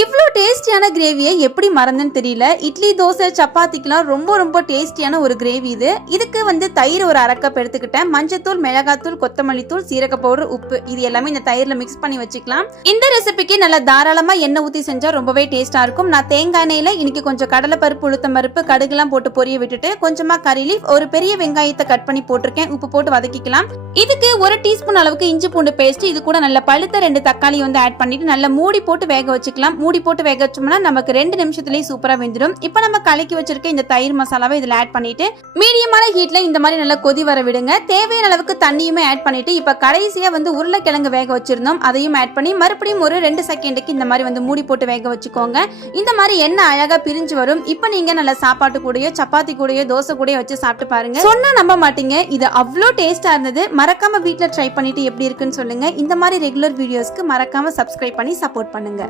இவ்வளோ டேஸ்டியான கிரேவியை எப்படி மறந்தேன்னு தெரியல. இட்லி தோசை சப்பாத்திக்கெலாம் ரொம்ப ரொம்ப டேஸ்டியான ஒரு கிரேவி இது. இதுக்கு வந்து தயிர் ஒரு அரை கப் எடுத்துக்கிட்டேன். மஞ்சத்தூள் மிளகாத்தூள் கொத்தமல்லி தூள் சீரக பவுடர் உப்பு. இது எல்லாமே இந்த தயிரில் மிக்ஸ் பண்ணி வச்சுக்கலாம். இந்த ரெசிபிக்கு நல்லா தாராளமாக எண்ணெய் ஊற்றி செஞ்சால் ரொம்பவே டேஸ்ட்டாக இருக்கும். நான் தேங்காய் எண்ணெயில் இன்னைக்கு கொஞ்சம் கடலைப்பருப்பு உளுத்தம் பருப்பு கடுகுலாம் போட்டு பொரிய விட்டுட்டு கொஞ்சமாக கறி லீஃப் ஒரு பெரிய வெங்காயத்தை கட் பண்ணி போட்டிருக்கேன். உப்பு போட்டு வதக்கிக்கலாம். இதுக்கு ஒரு டீஸ்பூன் அளவுக்கு இஞ்சி பூண்டு பேஸ்ட் இது கூட நல்ல பழுத்த ரெண்டு தக்காளி வந்து ஆட் பண்ணிட்டு நல்லா மூடி போட்டு வேக வச்சுக்கலாம். மூடி போட்டு வேக வச்சோம்னா நமக்கு ரெண்டு நிமிஷத்துலயே சூப்பரா வெந்துடும் இப்போ நம்ம கலக்கி வச்சிருக்க இந்த தயிர் மசாலாவை இதுல ஆட் பண்ணிட்டு மீடியமான ஹீட்ல இந்த மாதிரி நல்லா கொதி வர விடுங்க. தேவையான அளவுக்கு தண்ணியுமே ஆட் பண்ணிட்டு இப்போ கடைசியா வந்து உருளைக்கிழங்கு வேக வச்சிருந்தோம். அதையும் ஆட் பண்ணி மறுபடியும் ஒரு ரெண்டு செகண்டுக்கு இந்த மாதிரி வந்து மூடி போட்டு வேக வச்சுக்கோங்க. இந்த மாதிரி என்ன அழகா பிரிஞ்சு வரும். இப்போ நீங்க நல்ல சாப்பாட்டு கூடயோ சப்பாத்தி கூடயோ தோசை கூடயோ வச்சு சாப்பிட்டு பாருங்க. சொன்னா நம்ப மாட்டீங்க. இது அவ்வளோ டேஸ்டா இருந்தது. மறக்காம வீட்டில் ட்ரை பண்ணிட்டு எப்படி இருக்குன்னு சொல்லுங்க. இந்த மாதிரி ரெகுலர் வீடியோஸ்க்கு மறக்காம சப்ஸ்கிரைப் பண்ணி சப்போர்ட் பண்ணுங்க.